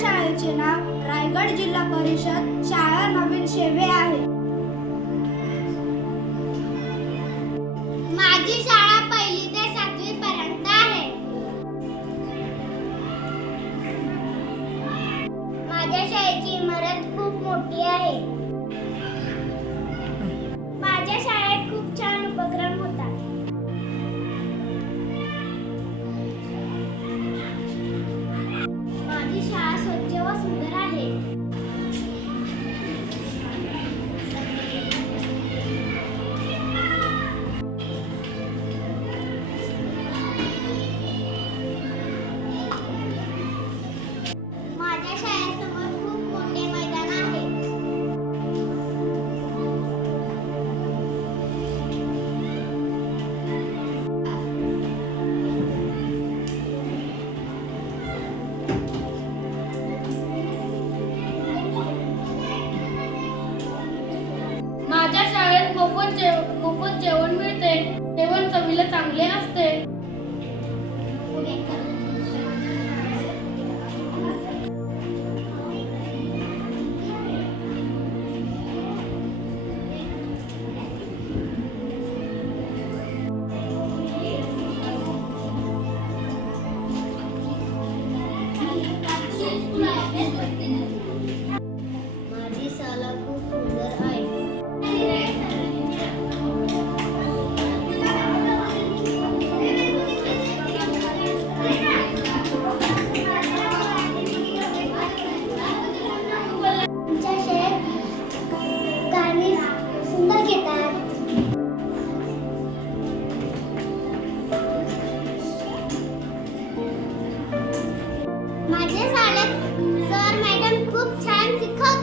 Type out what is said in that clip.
शाळेचे नाव रायगड जिल्हा परिषद शाळा नवीन शेवे आहे. माझी शाळा पहिली ते सातवी पर्यंत आहे. माझ्या शाळेची इमारत खूप मोठी आहे. माझ्या शाळेत शाळेत माझ्या शाळेत सर